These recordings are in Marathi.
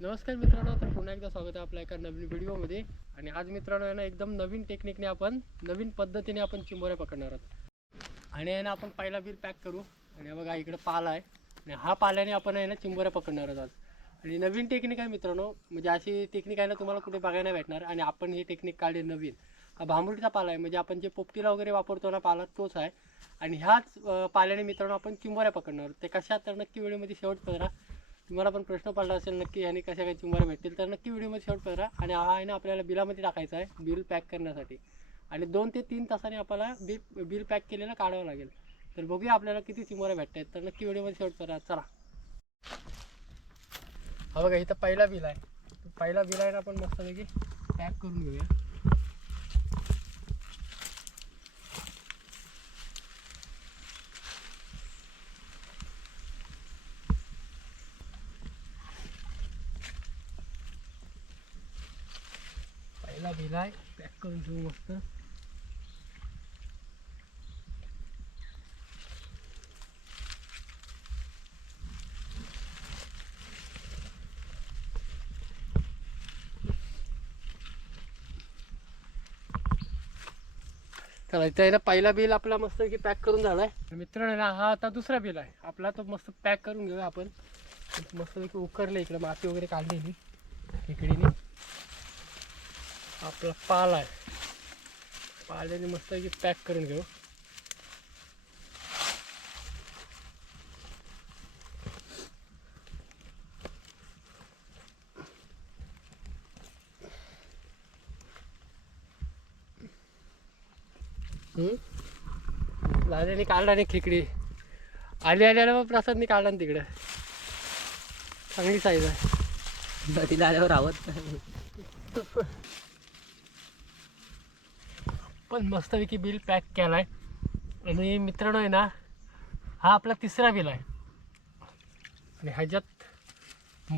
नमस्कार मित्रांनो तर पुन्हा एकदा स्वागत आहे आपल्या एका नवीन व्हिडिओमध्ये. आणि आज मित्रांनो आहे ना एकदम नवीन टेक्निकने आपण नवीन पद्धतीने आपण चिंबोऱ्या पकडणार आहोत. आणि आहे ना आपण पहिला बिल पॅक करू. आणि बघा इकडे पाला आहे. आणि हा पाल्याने आपण आहे ना चिंबोऱ्या पकडणार आहोत आज. आणि नवीन टेक्निक आहे मित्रांनो म्हणजे अशी टेक्निक आहे ना तुम्हाला कुठे बघायला नाही भेटणार. आणि आपण ही टेक्निक काढली नवीन. हा भांबुडीचा पाला आहे म्हणजे आपण जे पोपटीला वगैरे वापरतो ना पाला तोच आहे. आणि ह्याच पाल्याने मित्रांनो आपण चिंबोऱ्या पकडणार आहोत. ते कशा तर नक्की वेळेमध्ये शेवट करा तुम्हाला पण प्रश्न पडला असेल नक्की याने कशा काय चिंबाऱ्या भेटतील तर नक्की व्हिडिओमध्ये शेवट करा आणि हा आहे ना आपल्याला बिलामध्ये टाकायचा आहे बिल पॅक करण्यासाठी. आणि दोन ते तीन तासाने आपल्याला बिल बिल पॅक केलेलं काढावं लागेल. तर बघूया आपल्याला किती चिंबाऱ्या भेटत आहेत तर नक्की व्हिडिओमध्ये शेवट करा चला. हा बघा इथं पहिला बिल आहे. पहिला बिल आहे ना आपण मस्तपैकी पॅक करून घेऊया. पहिला बिल आहे पॅक करून घेऊ मस्त चला इथं पहिला बिल आपला मस्त की पॅक करून झाला आहे मित्रांनो ना हा आता दुसरा बिल आहे. आपला तो मस्त पॅक करून घेऊया आपण. मस्तपैकी उकरले इकडे माती वगैरे काढलेली इकडे आपला पाल आहे. पाल्याने मस्त की पॅक करून घेऊ? लाल्याने काढला नाही खिकडी. आली आली आल्या प्रसादने काढला ना तिकडं. चांगली साईज आहे. नदीला आल्यावर आवत पण मस्तपैकी बिल पॅक केला आहे आणि मित्रांनो आहे ना हा आपला तिसरा बिल आहे. आणि ह्याच्यात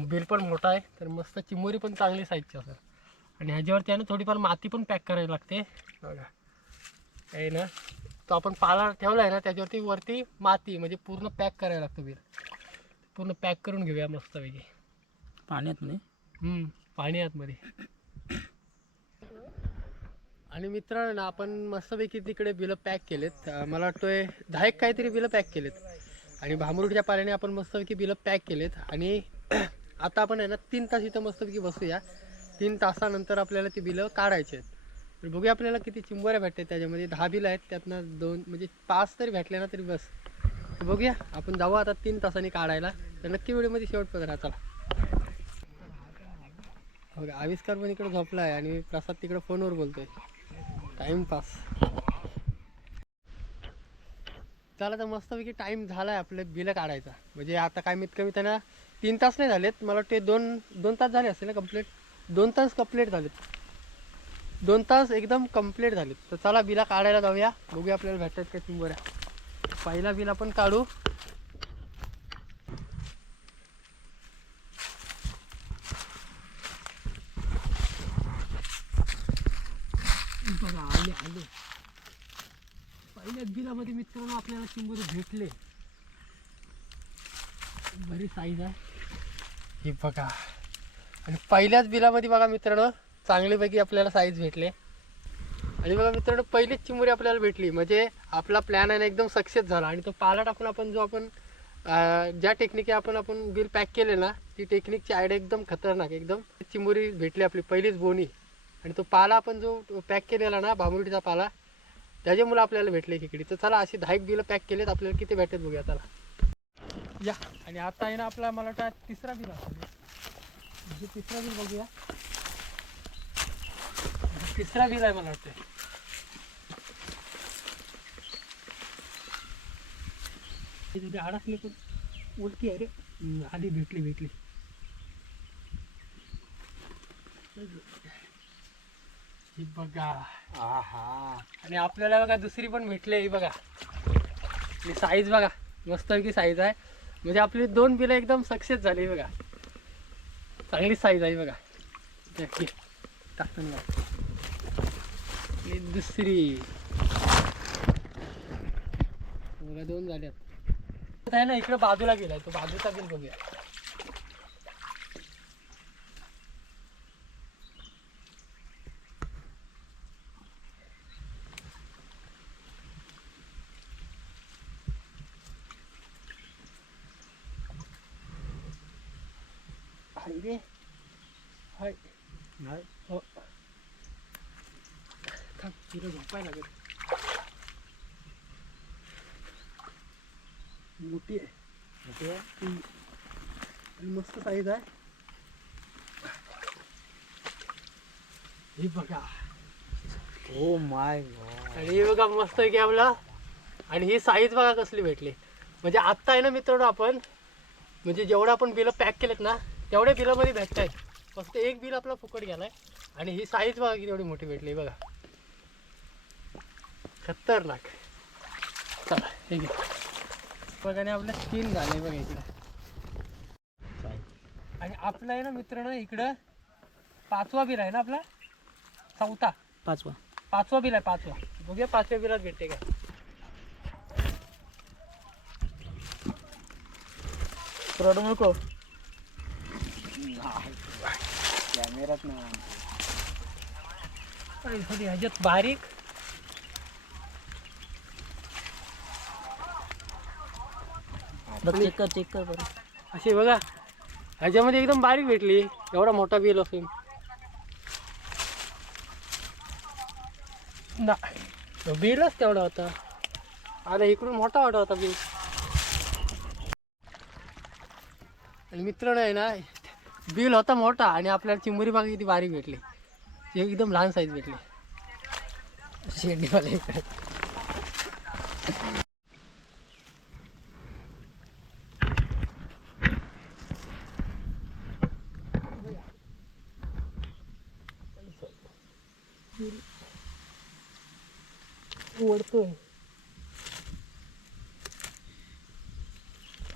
बिल पण मोठा आहे तर मस्त चिमोरी पण चांगली साईजची असं आणि ह्याच्यावरती आहे ना थोडीफार माती पण पॅक करावी लागते. बघा. आहे ना तो आपण पाला ठेवला आहे ना त्याच्यावरती वरती माती म्हणजे पूर्ण पॅक करायला लागतं बिल पूर्ण पॅक करून घेऊया मस्तपैकी. पाण्यात नाही पाणी आतमध्ये. आणि मित्रांनो ना आपण मस्तपैकी तिकडे बिलं पॅक केलेत. मला वाटतोय दहा एक काहीतरी बिलं पॅक केलेत. आणि भांबरुडच्या पाण्याने आपण मस्तपैकी बिलं पॅक केलेत. आणि आता आपण आहे ना तीन तास इथं मस्तपैकी बसूया. तीन तासानंतर आपल्याला ती बिलं काढायची आहेत. तर बघूया आपल्याला किती चिंबोऱ्या भेटतात त्याच्यामध्ये. दहा बिलं आहेत त्यातनं दोन म्हणजे पाच तरी भेटल्या ना तरी बस. बघूया आपण जाऊ आता तीन तासांनी काढायला. तर नक्की व्हिडिओमध्ये शेवट पदरा चला. बघा आविष्कार पण इकडे झोपला आहे आणि प्रसाद तिकडे फोनवर बोलतोय. टाइमपास चला तर मस्तपैकी टाईम झाला आहे आपलं बिलं काढायचा. म्हणजे आता काय कमीत कमी त्यांना तीन तास नाही झालेत. मला वाटते दोन दोन तास झाले असतील ना कंप्लीट दोन तास कंप्लीट झालेत. दोन तास एकदम कंप्लीट झालेत. तर चला बिला काढायला जाऊया. बघूया आपल्याला भेटतात का चिंबोऱ्या पहिला बिल आपण काढू बघा आले आले. पहिल्याच बिलामध्ये मित्रांनो आपल्याला चिंबोरे भेटले. बरी साईज आहे. हे बघा. आणि पहिल्याच बिलामध्ये बघा मित्रांनो चांगलीपैकी आपल्याला साईज भेटले. आणि बघा मित्रांनो पहिलीच चिंबोरी आपल्याला भेटली. म्हणजे आपला प्लॅन आहे ना एकदम सक्सेस झाला. आणि तो पाला टाकून आपण जो आपण ज्या टेक्निके आपण आपण बिल पॅक केले ना ती टेक्निकची आयडिया एकदम खतरनाक एकदम चिमुरी भेटली आपली पहिलीच बोनी. आणि तो पाला आपण जो पॅक केलेला ना भांबरुटीचा पाला त्याच्यामुळे आपल्याला भेटले खेकडी तर चला अशी दहा एक बिलं पॅक केलेत आपल्याला किती भेटत बघूया चला. या. आणि आता आहे ना आपला मला वाटतं तिसरा बिल असेल. म्हणजे तिसरा बिल बघूया. तिसरा बिल आहे मला वाटतं. अडकले पण उलटी आहे रे. आधी भेटली भेटली. ही बघा. आहा. आणि आपल्याला बघा दुसरी पण भेटली ही बघा. आणि साईज बघा मस्तपैकी साईज आहे. म्हणजे आपली दोन बिलं एकदम सक्सेस झाली बघा. चांगली साईज आहे बघा. नक्की आणि दुसरी. बघा दोन झाल्यात. आहे ना इकडे बाजूला गेलाय तो बाजूचा बिल बघूया. हाय रे हाय हो थांब तिला झोपाय लागेल मोठी आहे हम्म. आणि मस्त साईज आहे हे बघा ओ माय गॉड आणि हे बघा मस्त की आपला आणि ही साईज बघा कसली भेटली. म्हणजे आत्ता आहे ना मित्रांनो आपण. म्हणजे जेवढं आपण बिलं पॅक केलेत ना तेवढ्या बिलामध्ये भेटत आहेत फक्त एक बिल आपला फुकट गेलाय. आणि ही साईज बघा किती एवढी मोठी भेटली बघा. खतरनाक चला हे घे. बघा आणि आपलं स्किन झालंय बघा इकडं. आणि आपलं आहे ना मित्रांनो इकडं पाचवा बिल आहे ना आपला? चौथा. पाचवा. पाचवा बिल आहे पाचवा. बघूया पाचव्या बिलात भेटते का? रडू नको. कॅमेरात ना अरे थोडी ह्याच्यात बारीक. चेक कर चेक कर बरं. अशी बघा. ह्याच्यामध्ये एकदम बारीक भेटली. एवढा मोठा बिल असून ना बिलच तेवढा होता. आता इकडून मोठा वाटा होता बिल. आणि मित्रांनो आहे ना बिल होता मोठा आणि आपल्याला चिंबरी बाग किती बारीक भेटली. एकदम लहान साईज भेटली. शेंडीवाले ओढतोय.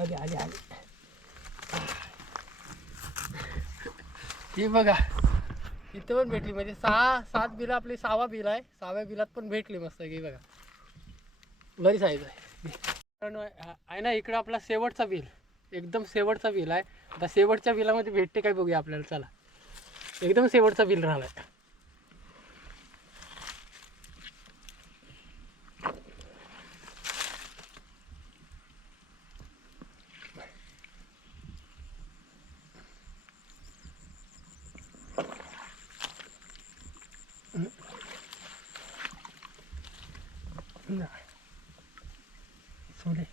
आली आली आली. हे बघा इथं पण भेटली म्हणजे सहा सात बिल आपली सहावा बिल आहे. सहाव्या बिलात पण भेटली मस्त की बघा. बरी साईज आहे. कारण आहे ना इकडं आपला शेवटचा बिल. एकदम शेवटचा बिल आहे. आता शेवटच्या बिलामध्ये भेटते काय बघूया आपल्याला. चला. एकदम शेवटचा बिल राहिला आहे सोले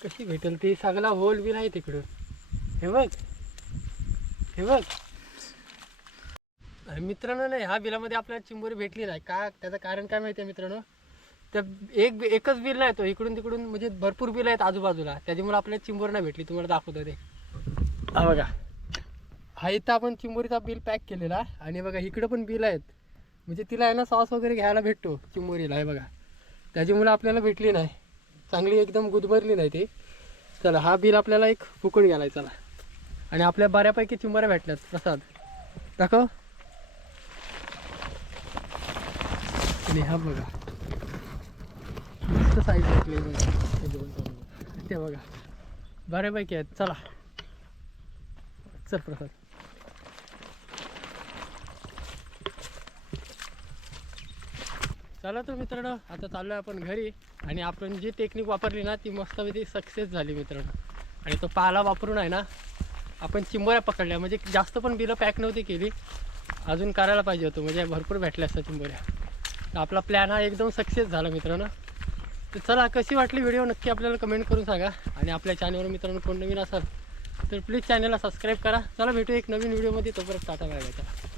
कशी भेटेल ते सगळा होल बिल आहे तिकडं. हे बघ. हे बघ. मित्रांनो नाही ह्या बिलामध्ये आपल्याला चिंबोरी भेटली नाही. का? त्याचं कारण काय माहिती आहे मित्रांनो? त्या एक एकच बिल नाही तो. इकडून तिकडून म्हणजे भरपूर बिल आहेत आजूबाजूला. त्याच्यामुळे आपल्याला चिंबोरी नाही भेटली. तुम्हाला दाखवतो ते. हा बघा. हा इथं आपण चिंबोरीचा बिल पॅक केलेला. आणि बघा इकडं पण बिल आहेत. म्हणजे तिला आहे ना सॉस वगैरे घ्यायला भेटतो चिंबोरीला. आहे बघा. त्याची मुलं आपल्याला भेटली नाही. चांगली एकदम गुदमरली नाही ती. चला हा बिल आपल्याला एक फुकून गेला आहे चला. आणि आपल्या बऱ्यापैकी चिंबऱ्या भेटल्यात प्रसाद. दाखव. आणि हा बघा. मस्त साईज भेटली बघा ते बघा. बऱ्यापैकी आहेत. चला. चल प्रसाद. चला तर मित्रांनो आता चाललो आहे आपण घरी आणि आपण जी टेक्निक वापरली ना ती मस्त मस्तपैकी सक्सेस झाली मित्रांनो. आणि तो पाला वापरून आहे ना आपण चिंबोऱ्या पकडल्या. म्हणजे जास्त पण बिलं पॅक नव्हती केली. अजून करायला पाहिजे होतं. म्हणजे भरपूर भेटल्या असतात चिंबोऱ्या. तर आपला प्लॅन हा एकदम सक्सेस झाला मित्रांनो. तर चला कशी वाटली व्हिडिओ नक्की आपल्याला कमेंट करून सांगा. आणि आपल्या चॅनलवर मित्रांनो कोण नवीन असाल तर प्लीज चॅनलला सबस्क्राईब करा. चला भेटू एक नवीन व्हिडिओमध्ये तोपर्यंत टाटा बाय बाय